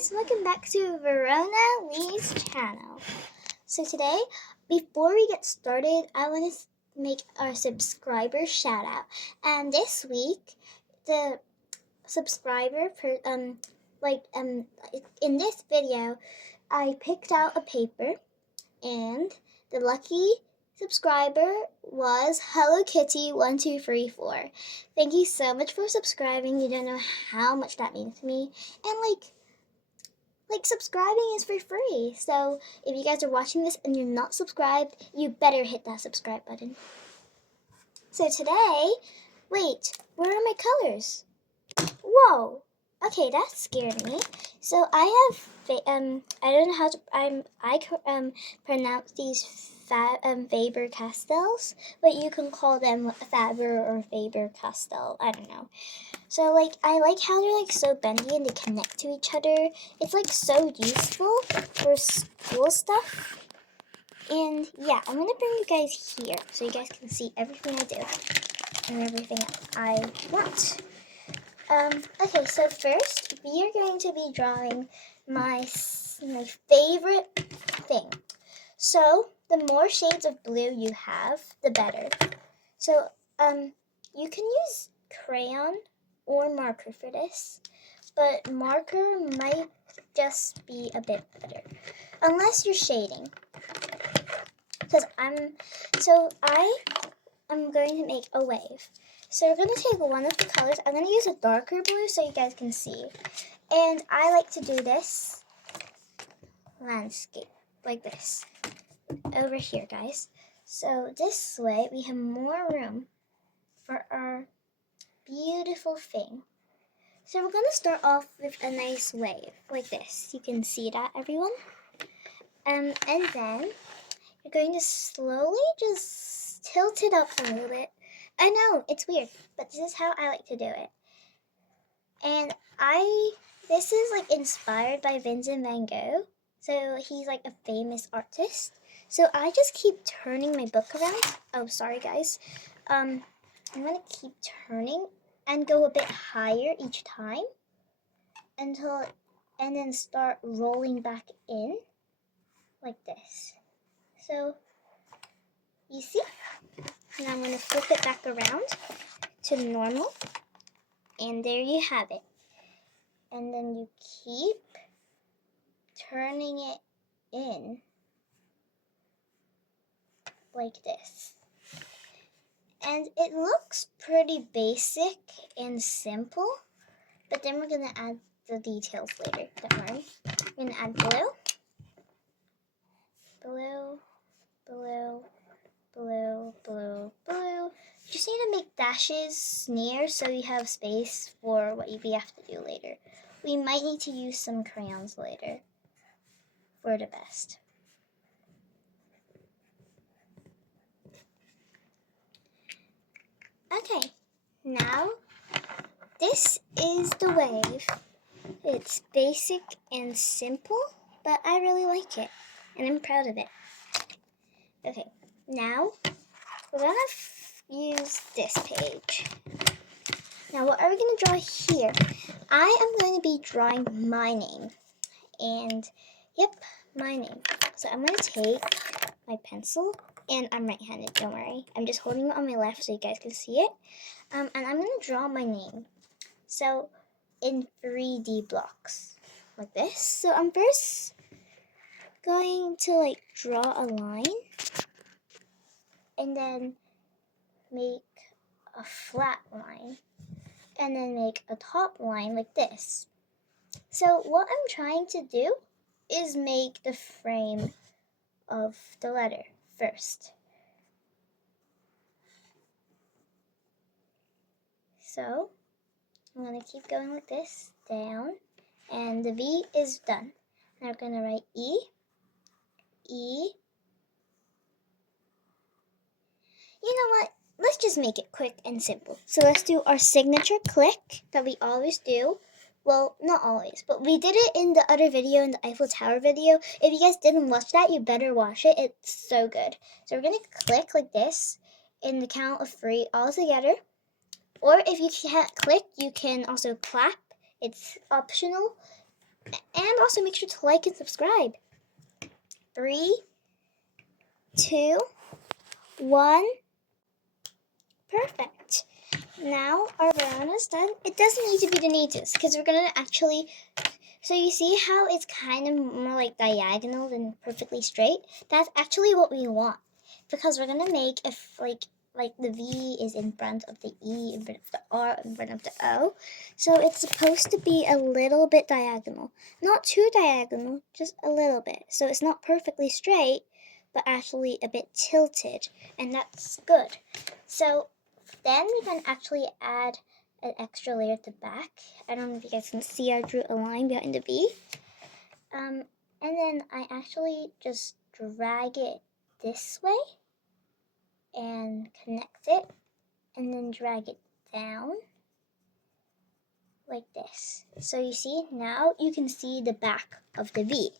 guys, welcome back to Verona Lee's channel. So today, before we get started, I want to make our subscriber shout out. And this week, the subscriber in this video, I picked out a paper, and the lucky subscriber was Hello Kitty 1234. Thank you so much for subscribing. You don't know how much that means to me. And like subscribing is for free. So if you guys are watching this and you're not subscribed, you better hit that subscribe button. So today, wait, where are my colors? Whoa. Okay, that scared me. So I have I don't know how to pronounce these Faber-Castells, but you can call them Faber or Faber-Castell. I don't know. So I like how they're so bendy and they connect to each other. It's so useful for school stuff. And yeah, I'm gonna bring you guys here so you guys can see everything I do and everything I want. Okay, so first we are going to be drawing my favorite thing. So the more shades of blue you have, the better. So you can use crayon or marker for this, but marker might just be a bit better, unless you're shading. Because I'm going to make a wave. So we're going to take one of the colors. I'm going to use a darker blue so you guys can see. And I like to do this landscape like this over here, guys. So this way we have more room for our beautiful thing. So we're going to start off with a nice wave like this. You can see that, everyone? And then you're going to slowly just tilt it up a little bit. I know, it's weird, but this is how I like to do it. And this is inspired by Vincent van Gogh. So he's a famous artist. So I just keep turning my book around. Oh, sorry guys. I'm going to keep turning and go a bit higher each time and then start rolling back in like this. So, you see? And I'm going to flip it back around to normal. And there you have it. And then you keep turning it in like this. And it looks pretty basic and simple, but then we're going to add the details later. Don't worry. We're going to add blue. Blue, blue, blue, blue, blue. You just need to make dashes near so you have space for what we have to do later. We might need to use some crayons later for the best. Okay, now this is the wave. It's basic and simple, but I really like it, and I'm proud of it. Okay, now we're gonna use this page. Now what are we gonna draw here? I am going to be drawing my name, and yep, my name. So I'm gonna take my pencil, and I'm right-handed, don't worry. I'm just holding it on my left so you guys can see it. And I'm gonna draw my name. So in 3D blocks, like this. So I'm first going to draw a line, and then make a flat line, and then make a top line like this. So what I'm trying to do is make the frame of the letter first. So I'm going to keep going like this, down, and the V is done. Now we're going to write E, E. You know what? Let's just make it quick and simple. So let's do our signature click that we always do. Well, not always, but we did it in the other video, in the Eiffel Tower video. If you guys didn't watch that, you better watch it. It's so good. So we're going to click like this in the count of 3 all together. Or if you can't click, you can also clap. It's optional. And also make sure to like and subscribe. 3, 2, 1. Perfect. Now our brown is done. It doesn't need to be the neatest because we're going to actually... So you see how it's kind of more like diagonal than perfectly straight? That's actually what we want, because we're going to make if like the V is in front of the E, in front of the R, in front of the O. So it's supposed to be a little bit diagonal. Not too diagonal, just a little bit. So it's not perfectly straight, but actually a bit tilted, and that's good. So then we can actually add an extra layer at the back. I don't know if you guys can see, I drew a line behind the V. And then I actually just drag it this way and connect it, and then drag it down like this. So you see, now you can see the back of the V.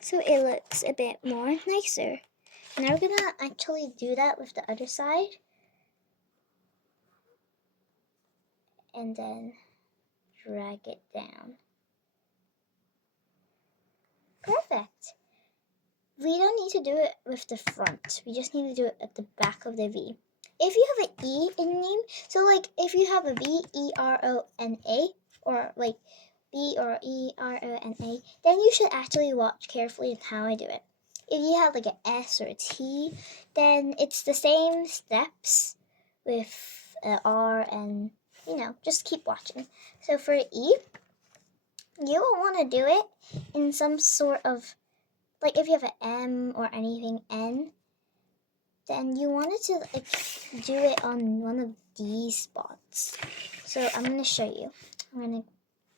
So it looks a bit more nicer. Now we're gonna actually do that with the other side. And then drag it down. Perfect. We don't need to do it with the front. We just need to do it at the back of the V. If you have an E in your name, so like if you have a V, E-R-O-N-A, or like B or E-R-O-N-A, then you should actually watch carefully on how I do it. If you have like an S or a T, then it's the same steps with R, and you know, just keep watching. So for E, you will want to do it in some sort of, like if you have an M or anything N, then you wanted to like do it on one of these spots. So I'm going to show you.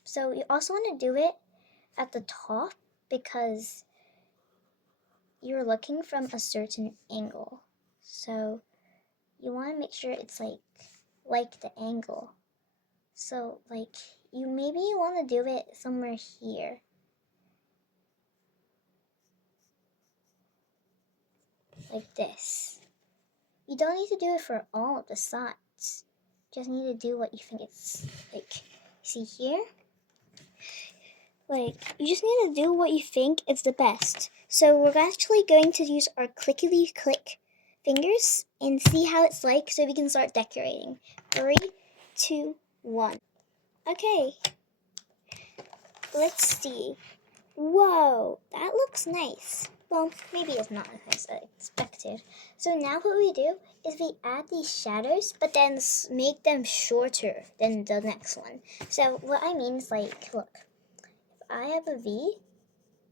So you also want to do it at the top because you're looking from a certain angle. So you want to make sure it's like the angle. So like you want to do it somewhere here. Like this. You don't need to do it for all of the sides. You just need to do what you think it's like. See here? Like, you just need to do what you think is the best. So we're actually going to use our clickety-click fingers and see how it's like so we can start decorating. 3, 2, 1. Okay. Let's see. Whoa, that looks nice. Well, maybe it's not as I expected. So now what we do is we add these shadows, but then make them shorter than the next one. So what I mean is like, look, if I have a V,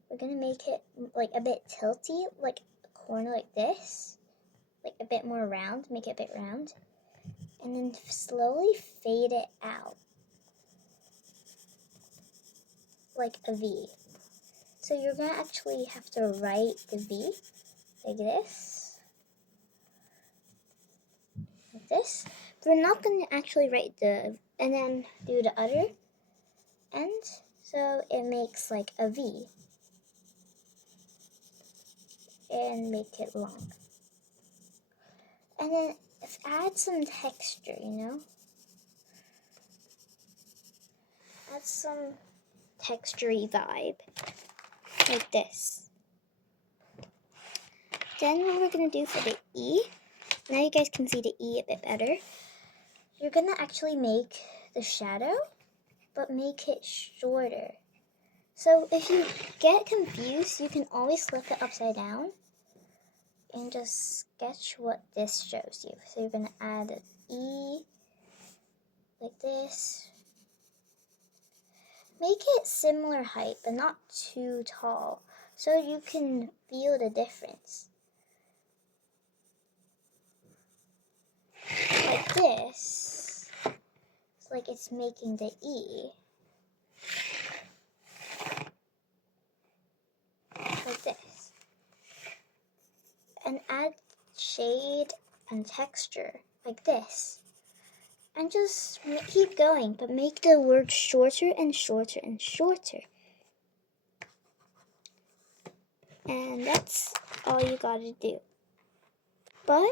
we're going to make it like a bit tilty, like a corner like this, like a bit more round, make it a bit round, and then slowly fade it out like a V. So you're going to actually have to write the V like this. Like this. But we're not going to actually write and then do the other end. So it makes like a V. And make it long. And then add some texture, you know? Add some texture-y vibe. Like this. Then what we're going to do for the E, now you guys can see the E a bit better. You're going to actually make the shadow, but make it shorter. So if you get confused, you can always flip it upside down and just sketch what this shows you. So you're going to add an E like this. Make it similar height, but not too tall, so you can feel the difference. Like this, it's like it's making the E. Like this. And add shade and texture, like this. And just keep going, but make the word shorter and shorter and shorter. And that's all you gotta do. But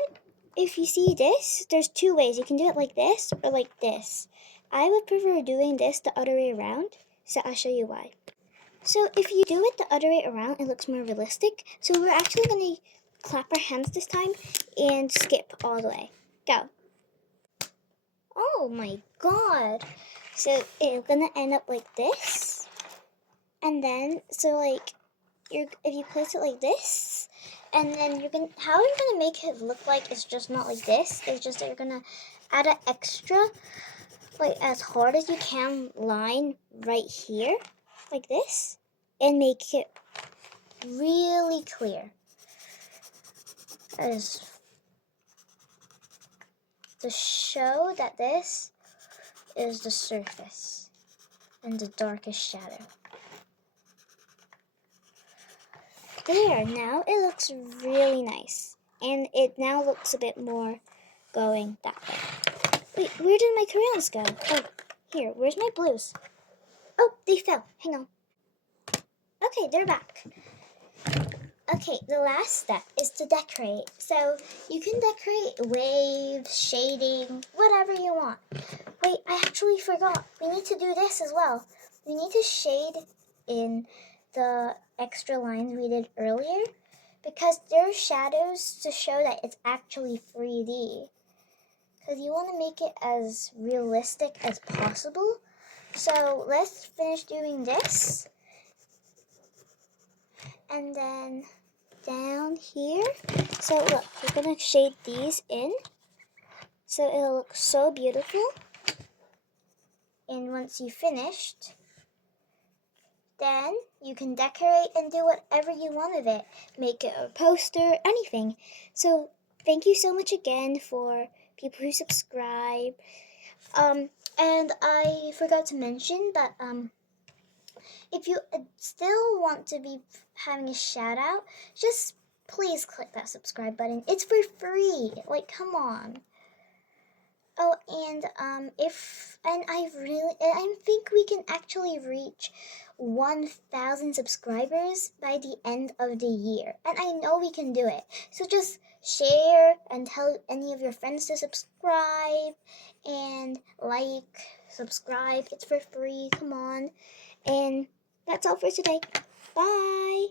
if you see this, there's two ways. You can do it like this or like this. I would prefer doing this the other way around. So I'll show you why. So if you do it the other way around, it looks more realistic. So we're actually going to clap our hands this time and skip all the way. Go. Oh my god. So it's going to end up like this. And then, so like, if you place it like this, and then how you're going to make it look like it's just not like this. It's just that you're going to add an extra, like as hard as you can line right here, like this, and make it really clear. As to show that this is the surface and the darkest shadow. There, now it looks really nice. And it now looks a bit more going that way. Wait, where did my crayons go? Oh, here, where's my blues? Oh, they fell. Hang on. Okay, they're back. Okay, the last step is to decorate. So you can decorate waves, shading, whatever you want. Wait, I actually forgot. We need to do this as well. We need to shade in the extra lines we did earlier because there are shadows to show that it's actually 3D. Because you want to make it as realistic as possible. So let's finish doing this. And then down here. So look, we're going to shade these in. So it'll look so beautiful. And once you've finished, then you can decorate and do whatever you want with it. Make it a poster, anything. So thank you so much again for people who subscribe. And I forgot to mention that if you still want to be having a shout out, just please click that subscribe button. It's for free. Like, come on. Oh, and I think we can actually reach 1,000 subscribers by the end of the year. And I know we can do it. So just share and tell any of your friends to subscribe and subscribe. It's for free. Come on. And that's all for today. Bye.